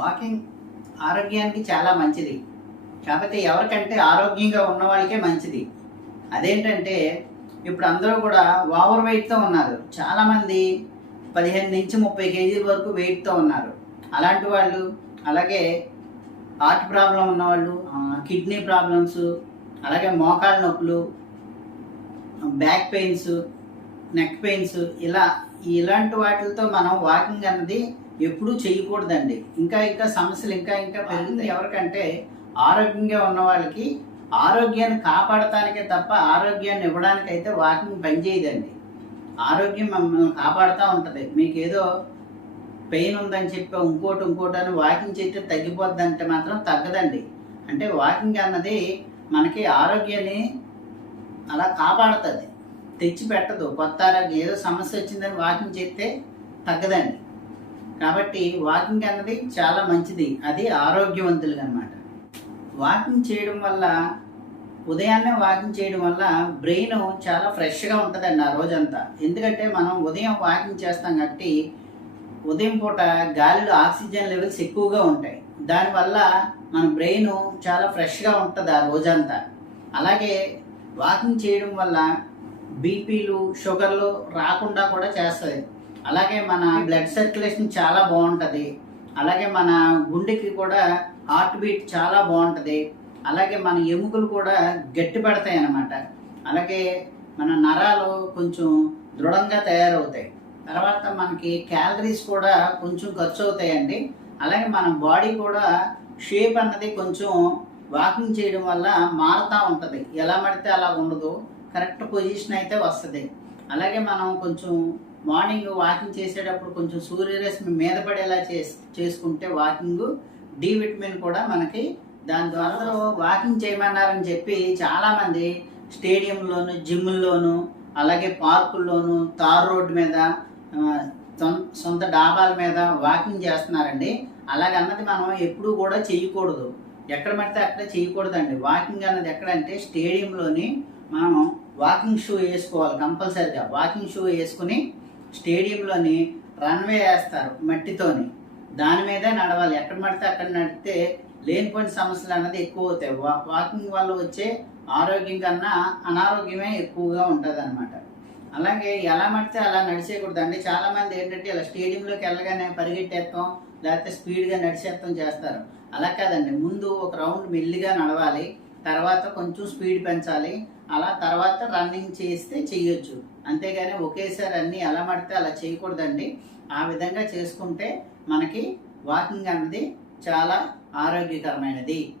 Walking ఆరోగ్యానికి చాలా మంచిది. కాకపోతే ఎవరికంటే ఆరోగ్యంగా ఉన్న వాళ్ళకే మంచిది. అదేంటంటే ఇప్పుడు అందరూ కూడా ఓవర్ వెయిట్తో ఉన్నారు. చాలామంది పదిహేను నుంచి ముప్పై కేజీల వరకు వెయిట్తో ఉన్నారు. అలాంటి వాళ్ళు అలాగే హార్ట్ ప్రాబ్లం ఉన్నవాళ్ళు కిడ్నీ ప్రాబ్లమ్స్ అలాగే మోకాళ్ళ నొప్పులు బ్యాక్ పెయిన్స్ నెక్ పెయిన్స్ ఇలా ఇలాంటి వాటితో మనం వాకింగ్ అన్నది ఎప్పుడూ చేయకూడదండి. ఇంకా ఇంకా సమస్యలు ఇంకా ఇంకా పెరుగుతాయి. ఎవరికంటే ఆరోగ్యంగా ఉన్న వాళ్ళకి ఆరోగ్యాన్ని కాపాడటానికే తప్ప ఆరోగ్యాన్ని ఇవ్వడానికి అయితే వాకింగ్ పనిచేయదండి ఆరోగ్యం మమ్మల్ని కాపాడుతూ ఉంటుంది. మీకు ఏదో పెయిన్ ఉందని చెప్పి ఇంకోటి ఇంకోటి అని వాకింగ్ చేస్తే తగ్గిపోద్ది అంటే మాత్రం తగ్గదండి. అంటే వాకింగ్ అన్నది మనకి ఆరోగ్యాన్ని అలా కాపాడుతుంది. తెచ్చి పెట్టదు కొత్త ఆరోగ్యం ఏదో సమస్య వచ్చిందని వాకింగ్ చేస్తే తగ్గదండి. కాబట్టి వాకింగ్ అన్నది చాలా మంచిది. అది ఆరోగ్యవంతులుగా అనమాట వాకింగ్ చేయడం వల్ల ఉదయాన్నే వాకింగ్ చేయడం వల్ల బ్రెయిన్ చాలా ఫ్రెష్గా ఉంటుందండి ఆ రోజంతా. ఎందుకంటే మనం ఉదయం వాకింగ్ చేస్తాం కాబట్టి ఉదయం పూట గాలిలో ఆక్సిజన్ లెవెల్స్ ఎక్కువగా ఉంటాయి. దానివల్ల మన బ్రెయిన్ చాలా ఫ్రెష్గా ఉంటుంది ఆ రోజంతా. అలాగే వాకింగ్ చేయడం వల్ల బీపీలు షుగర్లు రాకుండా కూడా చేస్తుంది. అలాగే మన బ్లడ్ సర్క్యులేషన్ చాలా బాగుంటుంది. అలాగే మన గుండెకి కూడా హార్ట్ బీట్ చాలా బాగుంటుంది. అలాగే మన ఎముకలు కూడా గట్టి పడతాయి అన్నమాట. అలాగే మన నరాలు కొంచెం దృఢంగా తయారవుతాయి. తర్వాత మనకి క్యాలరీస్ కూడా కొంచెం ఖర్చు అవుతాయండి. అలాగే మన బాడీ కూడా షేప్ అన్నది కొంచెం వాకింగ్ చేయడం వల్ల మారుతూ ఉంటుంది. ఎలా పడితే అలా ఉండదు. కరెక్ట్ పొజిషన్ అయితే వస్తుంది. అలాగే మనం కొంచెం మార్నింగ్ వాకింగ్ చేసేటప్పుడు కొంచెం సూర్యరశ్మి మీద పడేలా చేస్ చేసుకుంటే వాకింగ్ డి విటమిన్ కూడా మనకి దాని ద్వారా వాకింగ్ చేయమన్నారని చెప్పి చాలామంది స్టేడియంలోను జిమ్లోను అలాగే పార్కుల్లోను తార్ రోడ్డు మీద సొం- సొంత డాబాల మీద వాకింగ్ చేస్తున్నారండి. అలాగన్నది మనం ఎప్పుడూ కూడా చేయకూడదు. ఎక్కడ పడితే అక్కడ చేయకూడదండి. వాకింగ్ అన్నది ఎక్కడంటే స్టేడియంలోని మనం వాకింగ్ షూ వేసుకోవాలి కంపల్సరిగా. వాకింగ్ షూ వేసుకుని స్టేడియంలోని రన్వే వేస్తారు మట్టితోని. దాని మీదే నడవాలి. ఎక్కడ పడితే అక్కడ నడితే లేనిపోయిన సమస్యలు అన్నది ఎక్కువ అవుతాయి. వా- వాకింగ్ వల్ల వచ్చే ఆరోగ్యం కన్నా అనారోగ్యమే ఎక్కువగా ఉంటుంది అనమాట అలాగే ఎలా పడితే అలా నడిచేయకూడదండి. చాలామంది ఏంటంటే ఇలా స్టేడియంలోకి వెళ్ళగానే పరిగెట్టేస్తాం. లేకపోతే స్పీడ్గా నడిచేత్తం చేస్తారు. అలా కాదండి. ముందు ఒక రౌండ్ మెల్లిగా నడవాలి. తర్వాత కొంచెం స్పీడ్ పెంచాలి. అలా తర్వాత రన్నింగ్ చేస్తే చేయొచ్చు అంతేగాని ఒకేసారి అన్నీ ఎలా పడితే అలా చేయకూడదండి. ఆ విధంగా చేసుకుంటే మనకి వాకింగ్ అనేది చాలా ఆరోగ్యకరమైనది.